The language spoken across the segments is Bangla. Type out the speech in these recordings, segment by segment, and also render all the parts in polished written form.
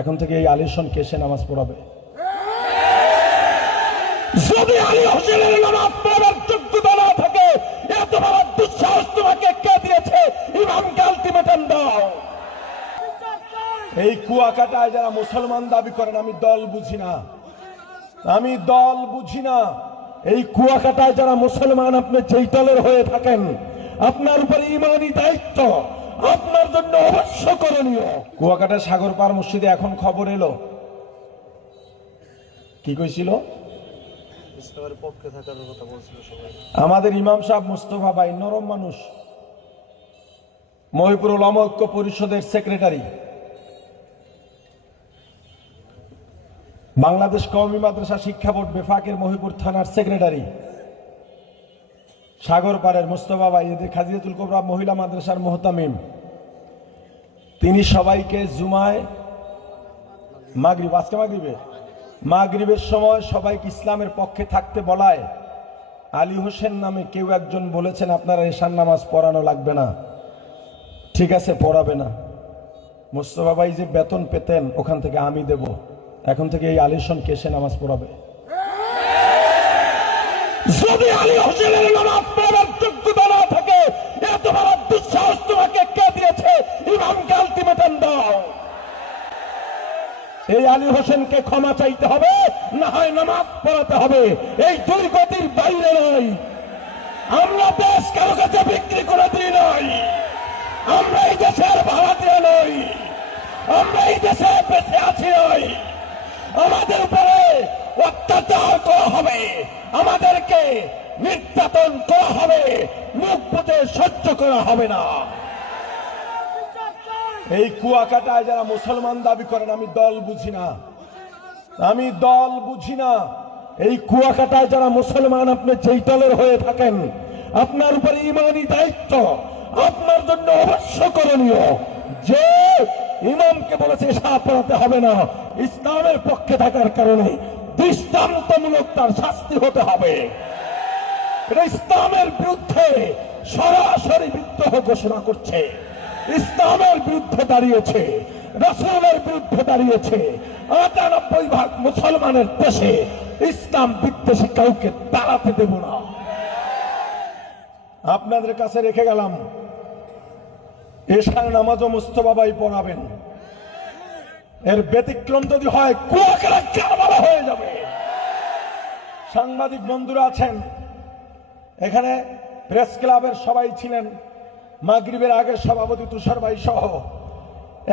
এখন থেকে এই আলিশন কেসে নামাজ পড়াবে। যদি আলী হোসেনের নামাজ পড়াবার যোগ্যতা না থাকে, এত বড় দুঃসাহস তোমাকে কে দিয়েছে? ইমামকে আলটিমেটাম দাও। এই কুয়াকাটায় যারা মুসলমান দাবি করেন, আমি দল বুঝি না, আমি দল বুঝি না। এই কুয়াকাটায় যারা মুসলমান, আপনি যেই দলের হয়ে থাকেন, আপনার উপরে ইমানি দায়িত্ব, আপনার জন্য অবশ্য করণীয়। কুয়াকাটা সাগর পার মসজিদে এখন খবর এলো, কি কইছিল? আমাদের ইমাম সাহেব মুস্তফা ভাই নরম মানুষ, মহিপুর উলামা ঐক্য পরিষদের সেক্রেটারি, বাংলাদেশ কওমি মাদ্রাসা শিক্ষা বোর্ড বেফাকের মহিপুর থানার সেক্রেটারি, সাগর পাড়ের মুস্তফা ভাই, এদের খাজিয়াতুল কোবরা মহিলা মাদ্রাসার মুহতামিম, তিনি সবাইকে জুমায় মাগরিব, আজকে মাগরিবের সময় সবাইকে ইসলামের পক্ষে থাকতে বলায় আলী হোসেন নামে কেউ একজন বলেছেন আপনারা এশার নামাজ পড়ানো লাগবে না। ঠিক আছে, পড়াবে না। মুস্তফা ভাই যে বেতন পেতেন ওখান থেকে আমি দেব। এখন থেকে এই আলিশন কেসে নামাজ পড়াবে। যদি আলী হোসেনের নামাজ পড়াবার যোগ্যতা না থাকে, এত বড় দুঃসাহস তোমাকে কে দিয়েছে? ইমামকে আলটিমেটাম দাও। এই আলী হোসেনকে ক্ষমা চাইতে হবে, না হয় নামাজ পড়াতে হবে। এই দুই গতির বাইরে নয়। আমরা দেশ কারো কাছে বিক্রি করে দিই নয়, আমরা এই দেশের ভাড়াটিয়া নই, আমরা এই দেশে বেঁচে আছি নই। আমাদের উপরে অত্যাচার করা হবে, আমাদেরকে নির্যাতন করা হবে, মুখ বুজে সহ্য করা হবে না। এই কুয়াকাটায় যারা মুসলমান দাবি করেন, আমি দল বুঝি না, আমি দল বুঝি না। এই কুয়াকাটায় যারা মুসলমান, আপনি যেই দলের হয়ে থাকেন, আপনার উপরে ইমানি দায়িত্ব, আপনার জন্য অবশ্য করণীয়। যে ইমামকে বলেছে এশা পড়াতে হবে না, ইসলামের পক্ষে থাকার কারণে দৃষ্টান্তমূলক তার শাস্তি হতে হবে। এটা ইসলামের বিরুদ্ধে সরাসরি বিদ্রোহ ঘোষণা করছে, ইসলামের বিরুদ্ধে দাঁড়িয়েছে, রাসূলের বিরুদ্ধে দাঁড়িয়েছে। ৯৮% মুসলমানের দেশে ইসলাম বিদ্বেষী কাউকে দাঁড়াতে দেব না। আপনাদের কাছে রেখে গেলাম, এশার নামাজও মুস্তফা ভাই পড়াবেন। এর ব্যতিক্রম যদি হয়, কুয়াকাটা কারবালা হয়ে যাবে। সাংবাদিক বন্ধুরা আছেন এখানে, প্রেস ক্লাবের সবাই ছিলেন, মাগরিবের আগে সভাপতি তুষার ভাই সহ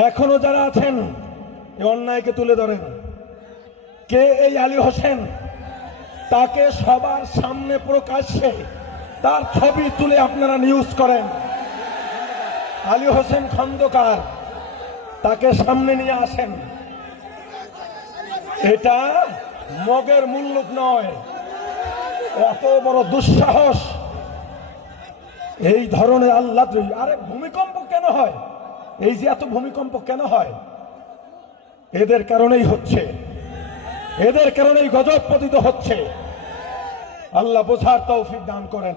এখনো যারা আছেন, এই অন্যায়কে তুলে ধরেন। কে এই আলী হোসেন? তাকে সবার সামনে প্রকাশ্যে তার ছবি তুলে আপনারা নিউজ করেন। আলী হোসেন খন্দকার, তাকে সামনে নিয়ে আসেন। এটা মগের মুল্লুক নয়, এত বড় দুঃসাহস। এই ধরনের আল্লাহ, আরে ভূমিকম্প কেন হয়? এই যে এত ভূমিকম্প কেন হয়? এদের কারণেই হচ্ছে, এদের কারণেই গজব পতিত হচ্ছে। আল্লাহ বোঝার তৌফিক দান করেন।